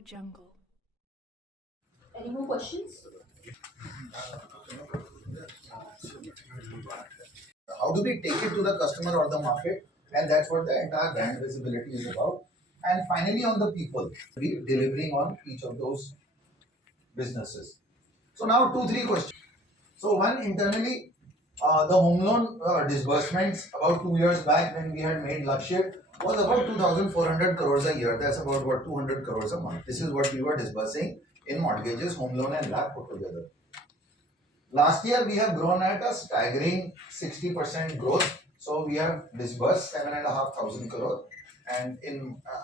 Jungle. Any more questions? How do we take it to the customer or the market? And that's what the entire brand visibility is about. And finally, on the people, we delivering on each of those businesses. So now 2, 3 questions. So one internally, the home loan disbursements about 2 years back when we had made Lakshya was about 2,400 crores a year. That's about what 200 crores a month. This is what we were disbursing in mortgages, home loan and LAP put together. Last year we have grown at a staggering 60% growth. So we have disbursed 7,500 crore, and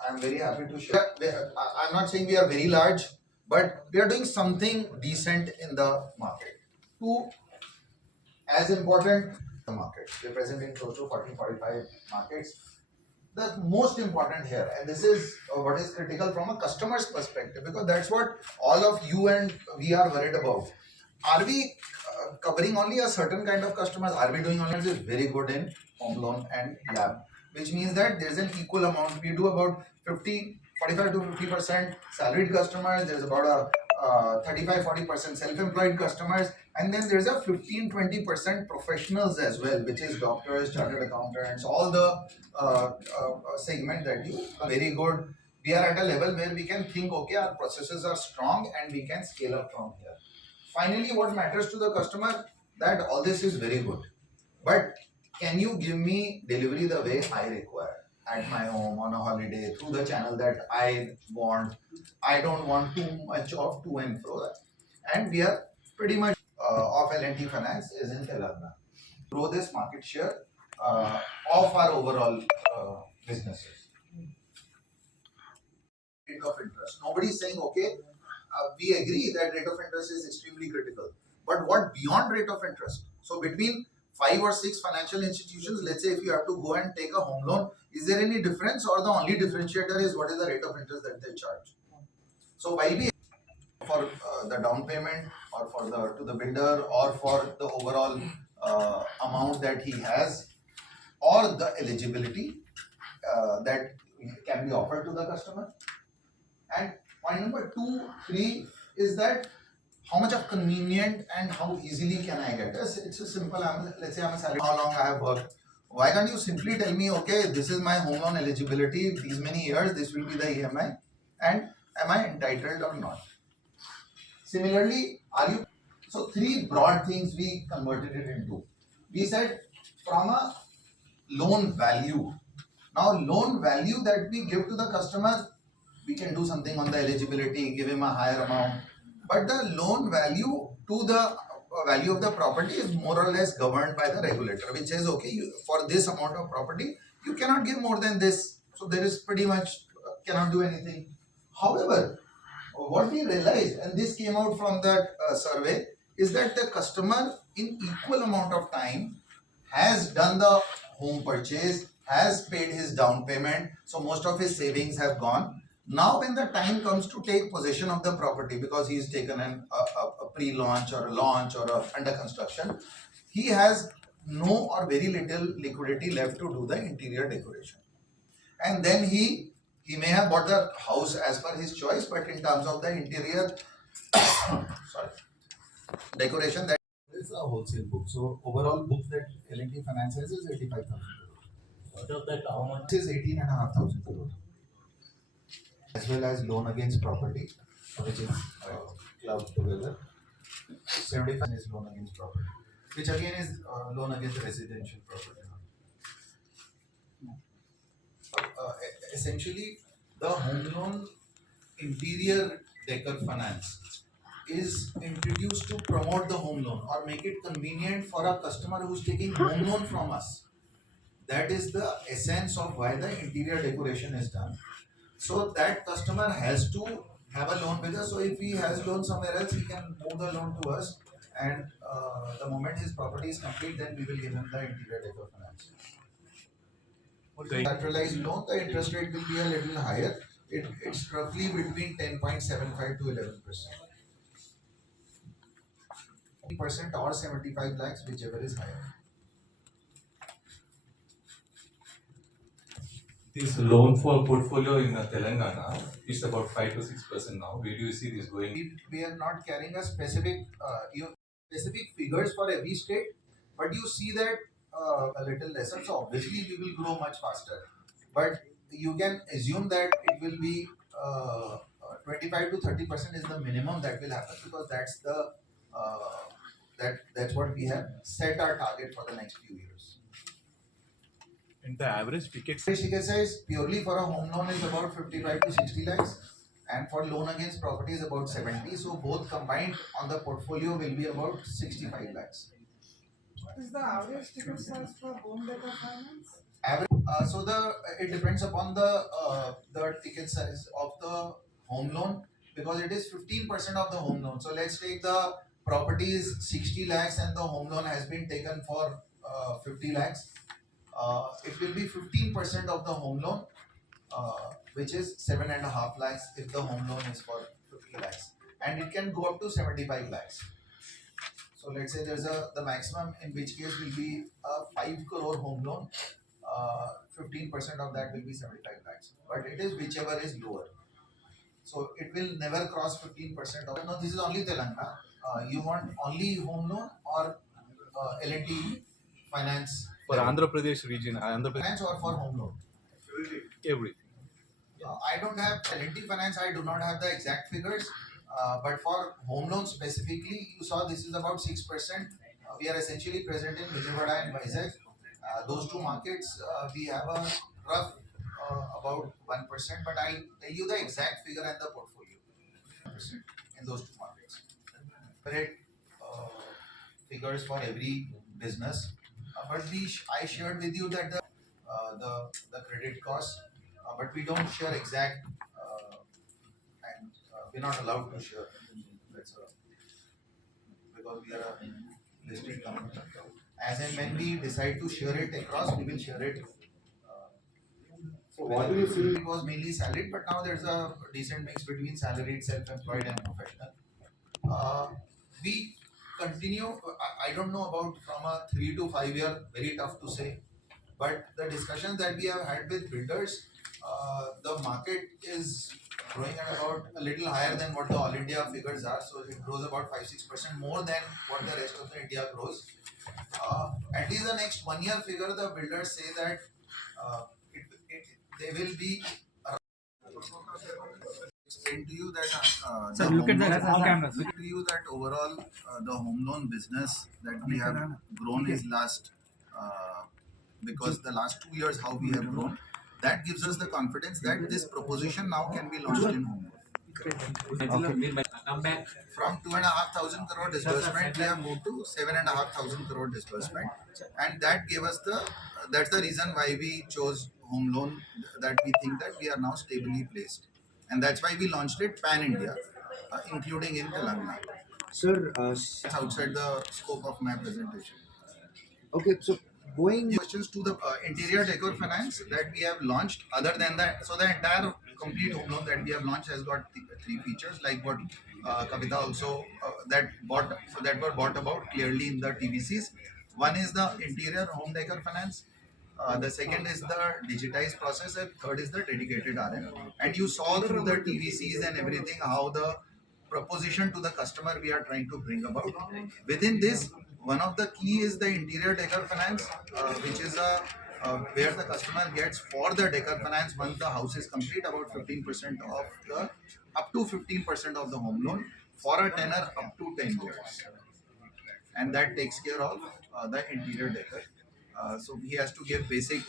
I'm very happy to share. I'm not saying we are very large, but we are doing something decent in the market. Two, as important, the market. We're present in close to 40, 45 markets. The most important here, and this is what is critical from a customer's perspective, because that's what all of you and we are worried about. Are we covering only a certain kind of customers? Are we doing only is very good in home loan and lab, which means that there's an equal amount. We do about 45 to 50% salaried customers. There's about a 35-40% self-employed customers, and then there's a 15-20% professionals as well, which is doctors, chartered accountants, all the segment that you very good. We are at a level where we can think, okay, our processes are strong and we can scale up from here. Finally, what matters to the customer, that all this is very good, but can you give me delivery the way I require at my home, on a holiday, through the channel that I want? I don't want too much of to and fro. And we are pretty much of L&T Finance is in Telangana. Grow this market share of our overall businesses. Rate of interest. Nobody is saying, okay, we agree that rate of interest is extremely critical. But what beyond rate of interest? So between 5 or 6 financial institutions, let's say if you have to go and take a home loan, is there any difference, or the only differentiator is what is the rate of interest that they charge? So while we for the down payment, or for the to the builder, or for the overall amount that he has, or the eligibility that can be offered to the customer. And point number 2, 3 is that how much of convenient and how easily can I get? It's a simple. Let's say I'm a salary. How long I have worked? Why can't you simply tell me, okay, this is my home loan eligibility, these many years, this will be the EMI, and am I entitled or not? Similarly, are you? So 3 broad things we converted it into. We said from a loan value. Now loan value that we give to the customer, we can do something on the eligibility, give him a higher amount. But the loan value to the value of the property is more or less governed by the regulator, which says, okay, for this amount of property, you cannot give more than this. So there is pretty much cannot do anything. However, what we realized, and this came out from that survey, is that the customer in equal amount of time has done the home purchase, has paid his down payment, so most of his savings have gone. Now when the time comes to take possession of the property, because he's taken a pre-launch or a launch or under construction, he has no or very little liquidity left to do the interior decoration. And then he may have bought the house as per his choice, but in terms of the interior sorry, decoration, that is a wholesale book. So overall book that L&T Finance has is 85,000 crore. Out of that, how much is 18,500 crore? As well as loan against property, which is clubbed together. 75 is loan against property, which again is loan against residential property. Essentially, the home loan interior decor finance is introduced to promote the home loan or make it convenient for a customer who's taking home loan from us. That is the essence of why the interior decoration is done. So that customer has to have a loan with us. So if he has loan somewhere else, he can move the loan to us, and the moment his property is complete, then we will give him the interior decor finance. Collateralized loan, the interest rate will be a little higher. It's roughly between 10.75 to 11%. 10% or 75 lakhs, whichever is higher. This loan for portfolio in Telangana is about 5 to 6% now. Where do you see this going? We are not carrying a specific specific figures for every state, but you see that a little lesser. So obviously we will grow much faster, but you can assume that it will be 25 to 30% is the minimum that will happen, because that's the that's what we have set our target for the next few years. And the average ticket Average ticket size purely for a home loan is about 55 to 60 lakhs, and for loan against property is about 70. So both combined on the portfolio will be about 65 lakhs. What is the average ticket size for home data finance? Average, so it depends upon the ticket size of the home loan, because it is 15% of the home loan. So let's take the property is 60 lakhs and the home loan has been taken for 50 lakhs. It will be 15% of the home loan, which is 7.5 lakhs if the home loan is for 50 lakhs, and it can go up to 75 lakhs. So let's say there's the maximum, in which case will be a 5 crore home loan. 15% of that will be 75 lakhs, but it is whichever is lower. So it will never cross 15% of. No, this is only Telangana. You want only home loan or L&T finance for Andhra Pradesh region, Andhra Pradesh, finance, or for home loan? everything. I don't have L&T finance. I do not have the exact figures. But for home loans specifically, you saw this is about 6%. We are essentially present in Vijayawada and Vizag. Those two markets, we have a rough about 1%, but I'll tell you the exact figure and the portfolio. 1% in those two markets. Separate figures for every business, but I shared with you that the credit cost, but we don't share exact, and we're not allowed to share. That's because we are a listed company. As and when we decide to share it across, we will share it. So what do you see? It was mainly salaried, but now there's a decent mix between salaried, self-employed, and professional. We continue. I don't know about from a 3 to 5 year. Very tough to say, but the discussions that we have had with builders, the market is growing at about a little higher than what the all India figures are. So it grows about 5-6% more than what the rest of the India grows. At least the next 1 year figure, the builders say that they will be. Explain to you that Sir, look at the all cameras. to you that overall the home loan business that we have grown is last because the last 2 years how we have grown, that gives us the confidence that this proposition now can be launched in home loan. From 2,500 crore disbursement, we have moved to 7,500 crore disbursement, and that gave us that's the reason why we chose home loan. That we think that we are now stably placed, and that's why we launched it pan India, including in Telangana. Sir, It's outside the scope of my presentation. okay, so going Questions to the interior decor finance that we have launched. Other than that, so the entire complete home loan that we have launched has got three features, like what Kavita also that were bought about clearly in the TVCs. One is the interior home decor finance. The second is the digitized process, and third is the dedicated RM. And you saw through the TVCs and everything how the proposition to the customer we are trying to bring about. Within this, one of the key is the interior decor finance, which is where the customer gets for the decor finance once the house is complete about 15% of the up to 15% of the home loan for a tenor up to 10 years, and that takes care of the interior decor. So he has to give basic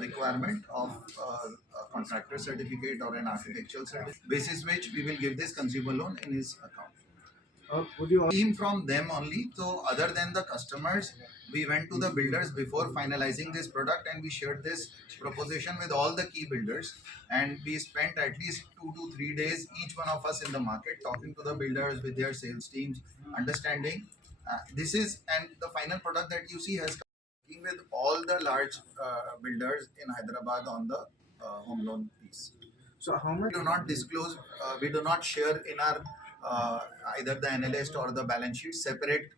requirement of a contractor certificate or an architectural certificate, basis which we will give this consumer loan in his account. would you Team from them only. So other than the customers, we went to the builders before finalizing this product, and we shared this proposition with all the key builders, and we spent at least 2 to 3 days each one of us in the market talking to the builders with their sales teams, understanding this is, and the final product that you see has working with all the large builders in Hyderabad on the home loan piece. so how much We do not disclose, we do not share in our either the analyst or the balance sheet separate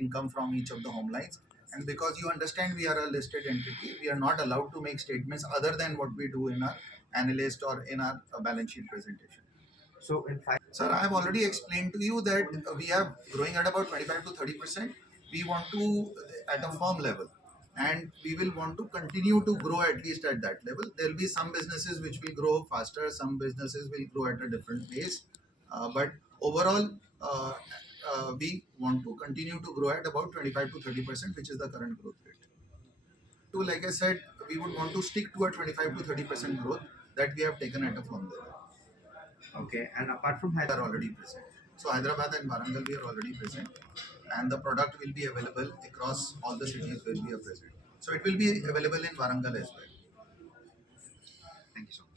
income from each of the home lines. And because you understand we are a listed entity, we are not allowed to make statements other than what we do in our analyst or in our balance sheet presentation. So in 5. Sir, I have already explained to you that we are growing at about 25 to 30%. We want to at a firm level, and we will want to continue to grow at least at that level. There will be some businesses which will grow faster, some businesses will grow at a different pace, but overall, we want to continue to grow at about 25 to 30%, which is the current growth rate. So, like I said, we would want to stick to a 25 to 30% growth that we have taken at a firm level. Okay, and apart from Are Hyderabad, already present. So Hyderabad and Warangal we are already present, and the product will be available across all the cities where we are present. So it will be available in Warangal as well. thank you so much.